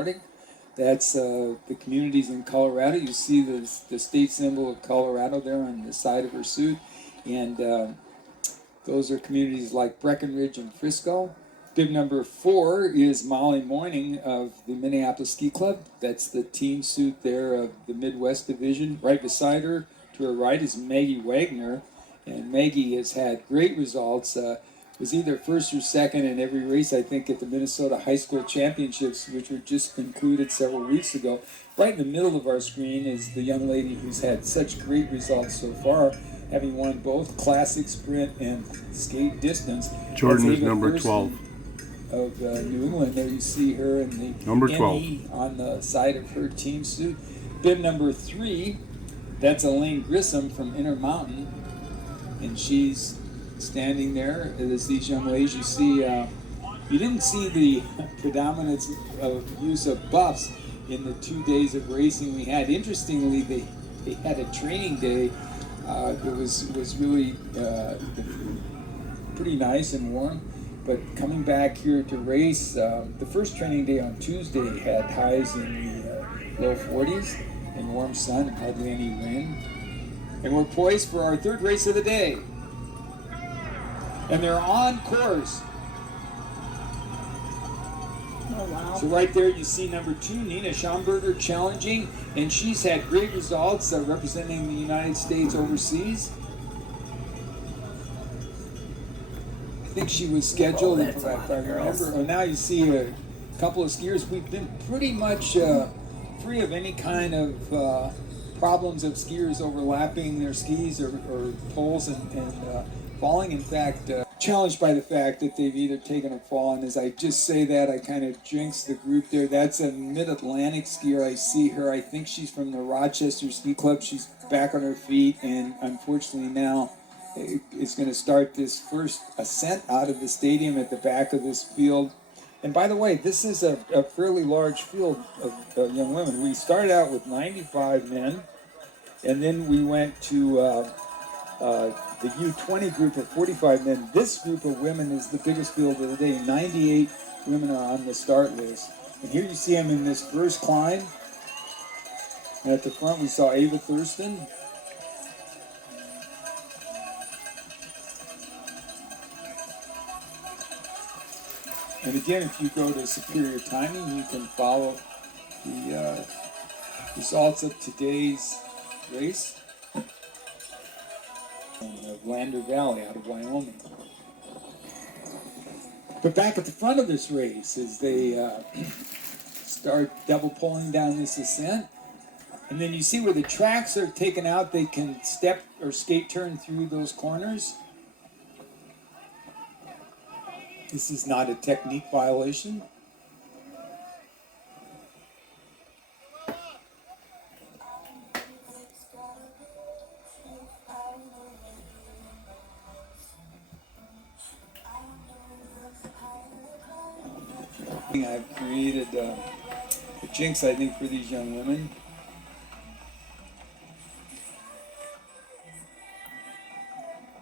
morning. That's the communities in Colorado. You see the state symbol of Colorado there on the side of her suit. And those are communities like Breckenridge and Frisco. Bib number 4 is Molly Mourning of the Minneapolis Ski Club. That's the team suit there of the Midwest Division. Right beside her, to her right, is Maggie Wagner. And Maggie has had great results. Was either first or second in every race, I think, at the Minnesota High School Championships, which were just concluded several weeks ago. Right in the middle of our screen is the young lady who's had such great results so far, having won both classic sprint and skate distance. Jordan is number 12. Of New England. There you see her in the number 12 NE on the side of her team suit. Bib number 3, that's Elaine Grissom from Intermountain, and she's standing there as these young ladies. You see, you didn't see the predominance of use of buffs in the 2 days of racing we had. Interestingly, they had a training day that was really pretty nice and warm. But coming back here to race, the first training day on Tuesday had highs in the low 40s and warm sun, hardly any wind. And we're poised for our third race of the day. And they're on course. Oh, wow. So right there you see number 2, Nina Schomburger, challenging, and she's had great results representing the United States overseas. I think she was scheduled, if I remember. Oh, now you see a couple of skiers. We've been pretty much free of any kind of problems of skiers overlapping their skis or poles and falling. In fact, challenged by the fact that they've either taken a fall, and as I just say that, I kind of jinx the group there. That's a Mid-Atlantic skier. I see her. I think she's from the Rochester Ski Club. She's back on her feet, and unfortunately now is going to start this first ascent out of the stadium at the back of this field. And by the way, this is a fairly large field of young women. We started out with 95 men, and then we went to the U20 group of 45 men. This group of women is the biggest field of the day. 98 women are on the start list. And here you see them in this first climb. And at the front we saw Ava Thurston. And again, if you go to Superior Timing, you can follow the results of today's race of Lander Valley out of Wyoming. But back at the front of this race, as they start double pulling down this ascent, and then you see where the tracks are taken out, they can step or skate turn through those corners. This is not a technique violation. I've created a jinx, I think, for these young women.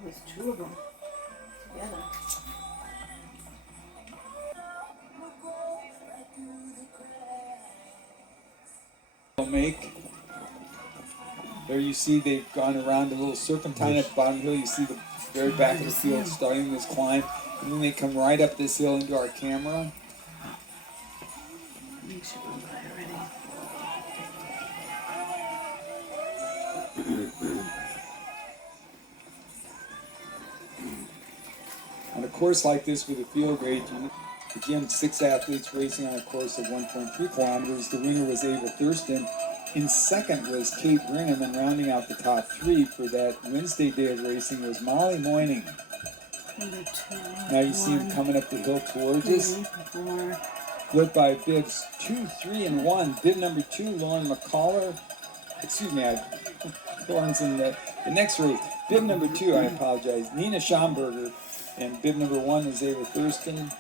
There's 2 of them together. Make. There you see they've gone around a little serpentine at the bottom hill. You see the very back of the field starting this climb. And then they come right up this hill into our camera. Make sure I'm glad On a course like this with a field grade, again, 6 athletes racing on a course of 1.3 kilometers. The winner was Ava Thurston. In second was Kate Brigham, and rounding out the top 3 for that Wednesday day of racing was Molly Mourning. Now you see him coming up the hill towards us. Led by bibs 2, 3, and 1. Bib number 2, Lauren McCullough. Excuse me, Lauren's in the next race. Bib number 2, I apologize, Nina Schomburger. And bib number 1 is Ava Thurston.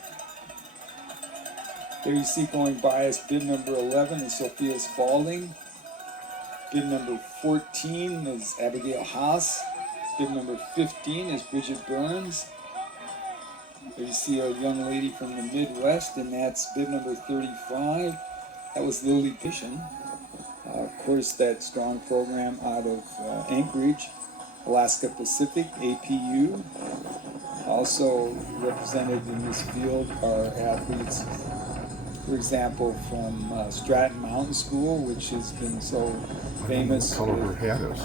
There you see going by us, bib number 11 is Sophia Spalding. Bib number 14 is Abigail Haas. Bib number 15 is Bridget Burns. There you see a young lady from the Midwest, and that's bib number 35. That was Lily Fishing. Of course, that strong program out of Anchorage, Alaska Pacific, APU. Also represented in this field are athletes, for example, from Stratton Mountain School, which has been so famous. Color her hat is.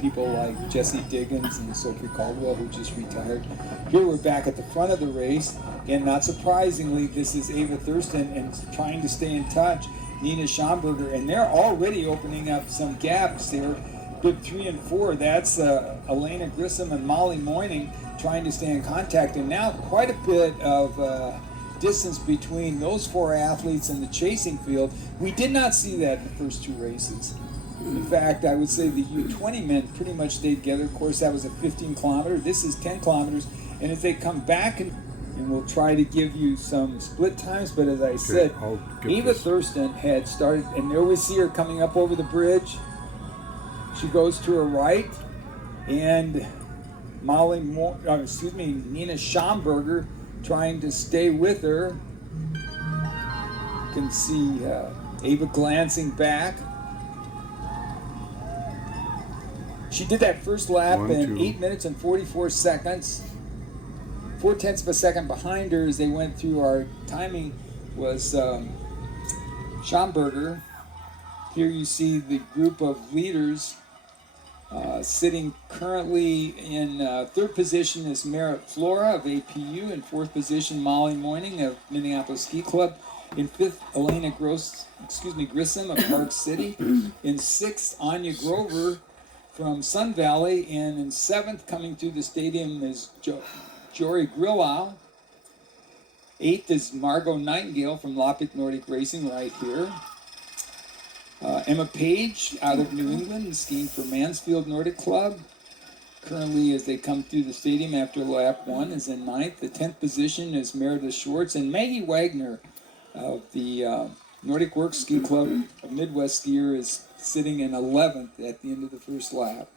People like Jesse Diggins and Sophie Caldwell, who just retired. Here we're back at the front of the race. Again, not surprisingly, this is Ava Thurston and trying to stay in touch. Nina Schomburger, and they're already opening up some gaps. They're good 3 and 4. That's Elena Grissom and Molly Moyning trying to stay in contact. And now quite a bit of distance between those 4 athletes and the chasing field. We did not see that in the first 2 races. In fact, I would say the U20 men pretty much stayed together. Of course, that was a 15 kilometer. This is 10 kilometers. And if they come back, and we'll try to give you some split times, but as I said, Eva Thurston had started, and there we see her coming up over the bridge. She goes to her right, and Nina Schomburger trying to stay with her. You can see Ava glancing back. She did that first lap in 8 minutes and 44 seconds. 0.4 of a second behind her as they went through our timing was Schomburger. Here you see the group of leaders sitting currently in 3rd position is Merritt Flora of APU. In 4th position, Molly Moyning of Minneapolis Ski Club. In 5th, Elena Grissom of Park City. In 6th, Anya Grover from Sun Valley. And in 7th, coming through the stadium is Jory Grillau. 8th is Margot Nightingale from Lopic Nordic Racing right here. Emma Page out of New England, skiing for Mansfield Nordic Club. Currently, as they come through the stadium after lap 1, is in 9th. The 10th position is Meredith Schwartz. And Maggie Wagner of the Nordic Works Ski Club, a Midwest skier, is sitting in 11th at the end of the first lap.